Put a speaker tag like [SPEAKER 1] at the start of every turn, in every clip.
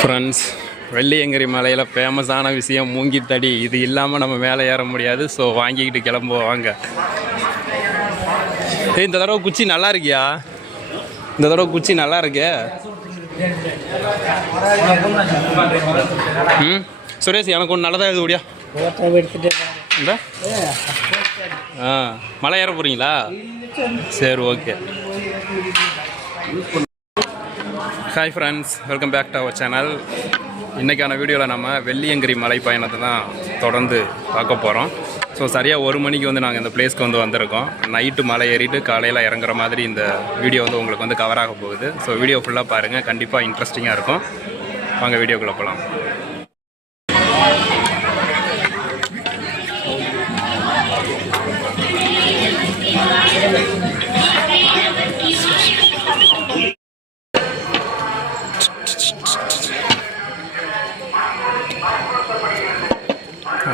[SPEAKER 1] Friends Velliangiri மலையில் ஃபேமஸான விஷயம் மூங்கித்தடி. இது இல்லாமல் நம்ம மேலே ஏற முடியாது. ஸோ வாங்கிக்கிட்டு கிளம்புவோம். வாங்க. இந்த தடவை குச்சி நல்லா இருக்கியா? இந்த தடவை குச்சி நல்லா இருக்கே. ம் சுரேஷ் எனக்கு ஒன்று நல்லதாக எழுது முடியா இந்த. ஆ மலை ஏற போகிறீங்களா சரி okay. Hi friends welcome back to our channel இன்றைக்கான வீடியோவில் நம்ம வெள்ளியங்கிரி மலை பயணத்தை தான் தொடர்ந்து பார்க்க போகிறோம் ஸோ சரியாக ஒரு மணிக்கு வந்து நாங்கள் இந்த பிளேஸ்க்கு வந்து வந்திருக்கோம். நைட்டு மலை ஏறிட்டு காலையில் இறங்குற மாதிரி இந்த வீடியோ வந்து உங்களுக்கு வந்து கவர் ஆக போகுது. ஸோ வீடியோ ஃபுல்லாக பாருங்கள் கண்டிப்பாக இன்ட்ரெஸ்டிங்காக இருக்கும். வாங்க வீடியோக்குள்ளே போகலாம்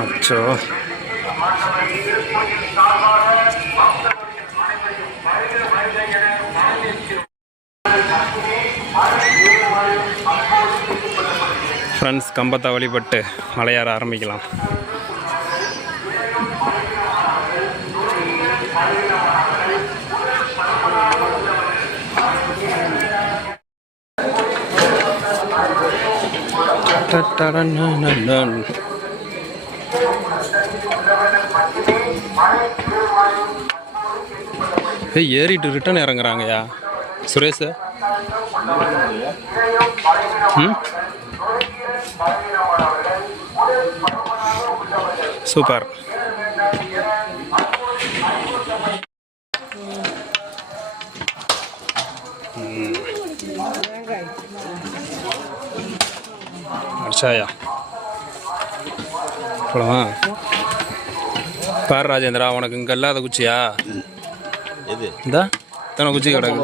[SPEAKER 1] அச்சோ. ஃப்ரெண்ட்ஸ் கம்பத்தை வழிபட்டு மலையாற ஆரம்பிக்கலாம் டட்டடனனனன். ஏய் ஏறிட்டு ரிட்டன் இறங்குறாங்கய்யா. சுரேஷ்? ம்? சூப்பர். அடிச்சாயா? போலவா பாரு ராஜேந்திரா உனக்கு இங்கே இல்லாத குச்சியா?
[SPEAKER 2] எது?
[SPEAKER 1] இந்தா இத்தனை குச்சி கிடக்கு.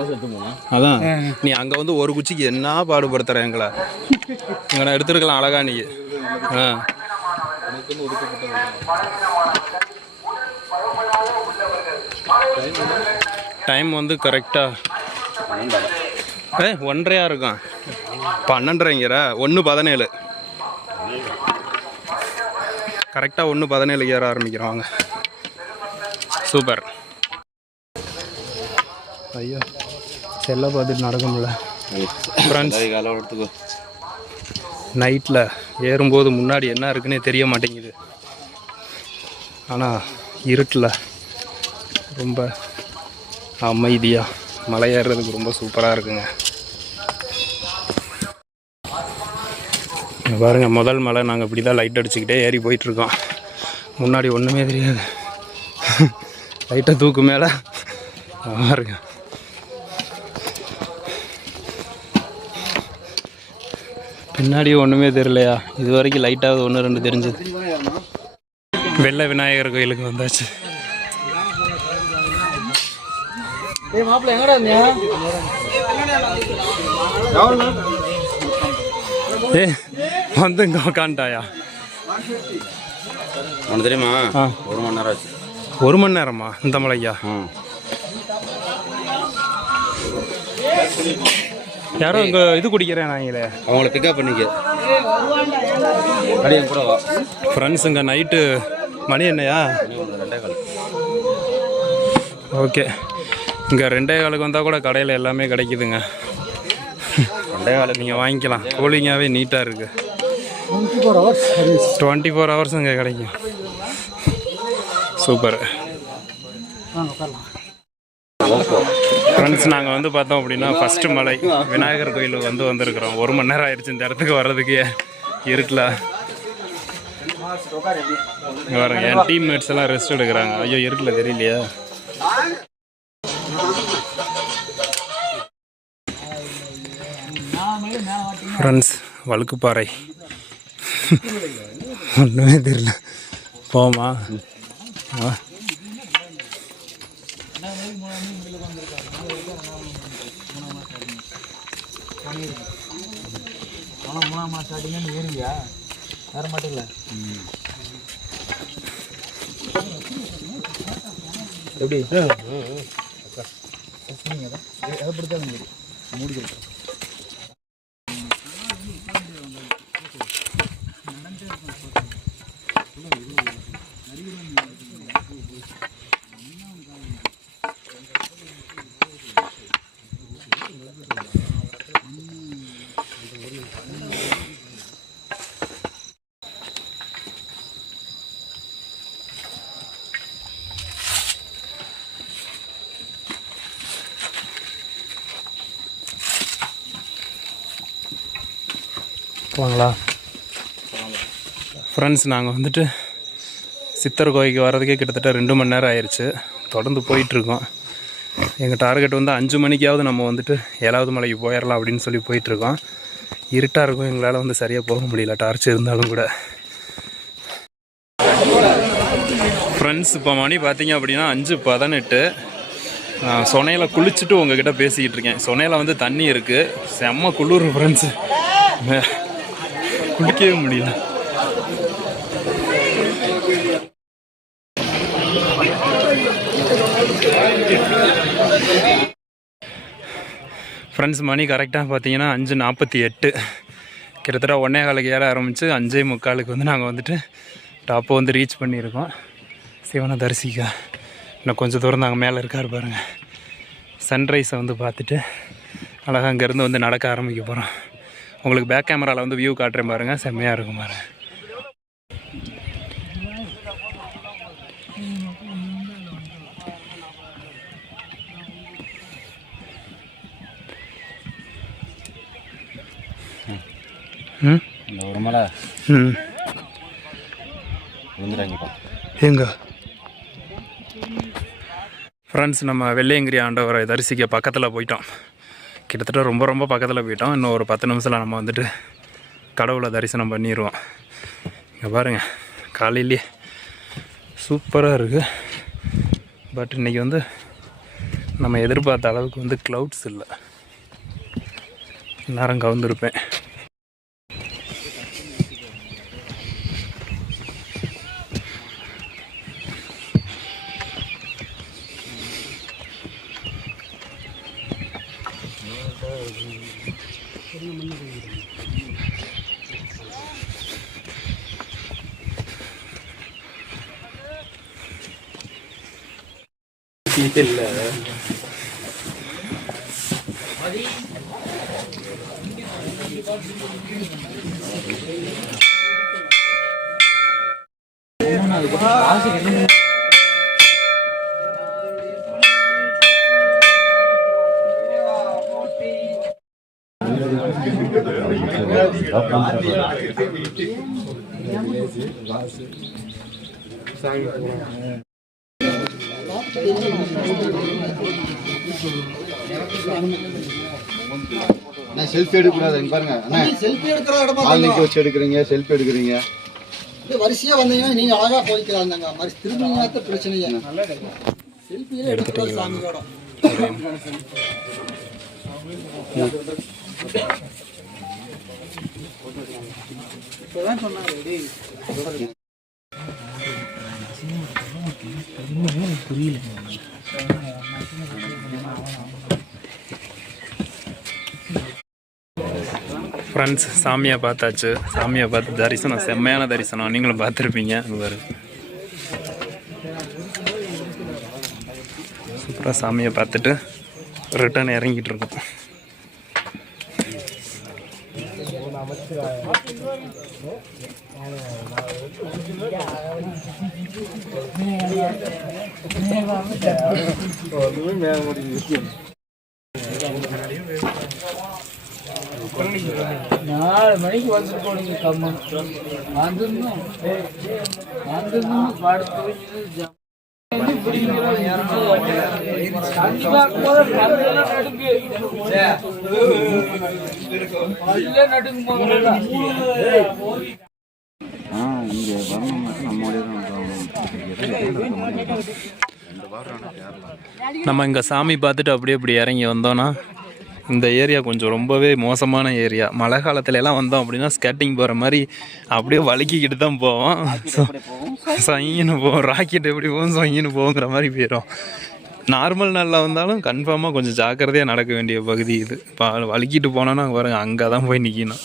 [SPEAKER 1] அதான். நீ அங்கே வந்து ஒரு குச்சிக்கு என்ன பாடுபடுத்துற எங்களை? இங்கே நான் எடுத்துருக்கலாம் அழகா நீ ஆ. டைம் வந்து கரெக்டாக ஏ ஒன்றரையா இருக்கும். பன்னெண்டரைங்கிற ஒன்று பதினேழு. கரெக்டாக ஒன்று பதினேழுக்கு ஏற ஆரம்பிக்கிறோம் வாங்க. சூப்பர். ஐயோ செல்ல பார்த்துட்டு நடக்க முடியல ஃப்ரெண்ட்ஸ் நைட்டில் ஏறும்போது முன்னாடி என்ன இருக்குன்னே தெரிய மாட்டேங்குது. ஆனால் இருட்டில் ரொம்ப அமைதியாக மலை ஏறுறதுக்கு ரொம்ப சூப்பராக இருக்குங்க. இங்க பாருங்க முதல் மலை. நாங்கள் இப்படி தான் லைட் அடிச்சுக்கிட்டே ஏறி போயிட்டுருக்கோம் முன்னாடி ஒன்றுமே தெரியாது. லைட்டை தூக்கு மேலே. பாருங்க. பின்னாடி ஒன்றுமே தெரியலையா? இது வரைக்கும் லைட்டாவது ஒன்று ரெண்டு தெரிஞ்சது. வெள்ளை விநாயகர் கோயிலுக்கு வந்தாச்சு. ஏ வந்து உக்காண்டாயா
[SPEAKER 2] உனக்கு தெரியுமா. ஒரு மணி நேரம் ஆச்சு.
[SPEAKER 1] ஒரு மணி நேரமா இந்த மலையா
[SPEAKER 2] ம்
[SPEAKER 1] யாரோ இங்கே இது குடிக்கிறேன் நாங்களே
[SPEAKER 2] அவங்கள பிக்கப் பண்ணிக்க. அடியே கூட வா.
[SPEAKER 1] ஃப்ரெண்ட்ஸ் இங்கே நைட்டு மணி என்னையா? ஓகே இங்கே ரெண்டே காலுக்கு வந்தால் கூட கடையில் எல்லாமே கிடைக்குதுங்க.
[SPEAKER 2] ரெண்டே கால்
[SPEAKER 1] நீங்கள் வாங்கிக்கலாம். கூலிங்காகவே நீட்டாக இருக்குது
[SPEAKER 3] twenty four hours service
[SPEAKER 1] twenty four hours இங்கே கிடைக்கும். சூப்பர். ஃப்ரெண்ட்ஸ் நாங்கள் வந்து பார்த்தோம் அப்படின்னா ஃபஸ்ட்டு மலை. விநாயகர் கோயிலுக்கு வந்து வந்திருக்கிறோம். ஒரு மணி நேரம் ஆயிடுச்சு இந்த இடத்துக்கு வர்றதுக்கு. இருட்டில். இங்க பாருங்க என் டீம்மேட்ஸ் எல்லாம் ரெஸ்ட் எடுக்கிறாங்க. ஐயோ இருட்டில் தெரியலையா. ஃப்ரெண்ட்ஸ் வழுக்குப்பாறை. ஒன்றுமே தெரியல. போமா.
[SPEAKER 3] ஆனால் மூணாம் மாதம் ஸ்டார்டிங்காக ஏறுவியா வேற மாட்டேங்களா எப்படி எதை பிடிச்சாலும் மூடி மூடிக்கிறேன்
[SPEAKER 1] போங்களா ஃப்ரெண்ட்ஸ் நாங்கள் வந்துட்டு சித்தர் கோயிலுக்கு வர்றதுக்கே கிட்டத்தட்ட ரெண்டு மணி நேரம் ஆயிடுச்சு தொடர்ந்து போயிட்டுருக்கோம். எங்கள் டார்கெட் வந்து அஞ்சு மணிக்காவது நம்ம வந்துட்டு ஏழாவது மலைக்கு போயிடலாம் அப்படின்னு சொல்லி போயிட்டுருக்கோம். இருட்டாக இருக்கும். எங்களால் வந்து சரியாக போக முடியல. டார்ச் இருந்தாலும் கூட. ஃப்ரெண்ட்ஸ் இப்போ மணி பார்த்தீங்க அப்படின்னா அஞ்சு பதினெட்டு. நான் சொனையில் குளிச்சுட்டு உங்ககிட்ட பேசிக்கிட்டு இருக்கேன். சொனையில் வந்து தண்ணி இருக்குது செம்ம குளிர் ஃப்ரெண்ட்ஸு குளிக்கவே முடியல. ஃப்ரெண்ட்ஸ் மணி கரெக்டாக பார்த்தீங்கன்னா அஞ்சு நாற்பத்தி எட்டு. கிட்டத்தட்ட ஒன்றே காலுக்கு ஏற ஆரம்பித்து அஞ்சே முக்காலுக்கு வந்து நாங்கள் வந்துட்டு டாப்பை வந்து ரீச் பண்ணியிருக்கோம். சிவனை தரிசிக்க. இன்னும் கொஞ்சம் தூரம் நாங்கள் மேலே இருக்கார் பாருங்கள் சன்ரைஸை வந்து பார்த்துட்டு அழகாக அங்கேருந்து வந்து நடக்க ஆரம்பிக்க போகிறோம் உங்களுக்கு பேக் கேமராவில் வந்து வியூ காட்டுறேன் பாருங்கள் செம்மையாக இருக்கும் பாருங்கள் ம்
[SPEAKER 2] இந்த ஒரு மலை
[SPEAKER 1] ம்
[SPEAKER 2] விழுந்துட்டாங்கப்பா
[SPEAKER 1] எங்க? ஃப்ரெண்ட்ஸ் நம்ம வெள்ளையங்கிரி ஆண்டவரை தரிசிக்க பக்கத்தில் போயிட்டோம். கிட்டத்தட்ட ரொம்ப ரொம்ப பக்கத்தில் போயிட்டோம். இன்னும் ஒரு பத்து நிமிஷத்தில் நம்ம வந்துட்டு கடவுளை தரிசனம் பண்ணிடுவோம் இங்கே பாருங்கள் காலையிலேயே சூப்பராக இருக்குது பட் இன்றைக்கி வந்து நம்ம எதிர்பார்த்த அளவுக்கு வந்து க்ளவுட்ஸ் இல்லை. நேரம் கவுந்திருப்பேன். இல்லை.
[SPEAKER 4] சாமி அண்ணா செல்ஃபி எடுக்கக்கூடாது பாருங்க. அண்ணா
[SPEAKER 3] செல்ஃபி எடுக்கிற இடமா
[SPEAKER 4] ஆள் நிக்க வச்சு எடுக்கிறீங்க செல்ஃபி எடுக்கிறீங்க.
[SPEAKER 3] இது வரிசையா வந்தீங்கன்னா நீங்க அழகா போய்க்கலாம்தாங்க மாதிரி திரும்பிங்க பிரச்சனையே. செல்ஃபியே எடுத்துட்டு சாமியோட. இப்பதான் சொன்னாரு புரியல
[SPEAKER 1] ஃப்ரெண்ட்ஸ் சாமியை பார்த்தாச்சு. சாமியை பார்த்து தரிசனம் செம்மையான தரிசனம். நீங்களும் பார்த்துருப்பீங்க. பாரு சூப்பராக சாமியை பார்த்துட்டு ரிட்டர்ன் இறங்கிட்டு இருக்கோம்.
[SPEAKER 3] நாலு மணிக்கு வந்துருக்கோம் நீங்க கம்மன் வந்துருந்தோம் வந்துருந்தோம் படுத்து நடுங்க.
[SPEAKER 4] நடுங்க இங்க வரணும்னா நம்மளுடைய
[SPEAKER 1] நம்ம இங்கே சாமி பார்த்துட்டு அப்படியே இப்படி இறங்கி வந்தோன்னா இந்த ஏரியா கொஞ்சம் ரொம்பவே மோசமான ஏரியா. மழை காலத்துல எல்லாம் வந்தோம் அப்படின்னா ஸ்கேட்டிங் போகிற மாதிரி அப்படியே வழுக்கிக்கிட்டு தான் போவோம். சங்கின்னு போவோம் ராக்கெட் எப்படி போகும் சங்கின்னு போவோங்கிற மாதிரி போயிடும் நார்மல் நாளில் வந்தாலும் கன்ஃபார்மாக கொஞ்சம் ஜாக்கிரதையாக நடக்க வேண்டிய பகுதி இது. இப்போ வழுக்கிட்டு போனோன்னா பாருங்கள் அங்கே தான் போய் நிற்கணும்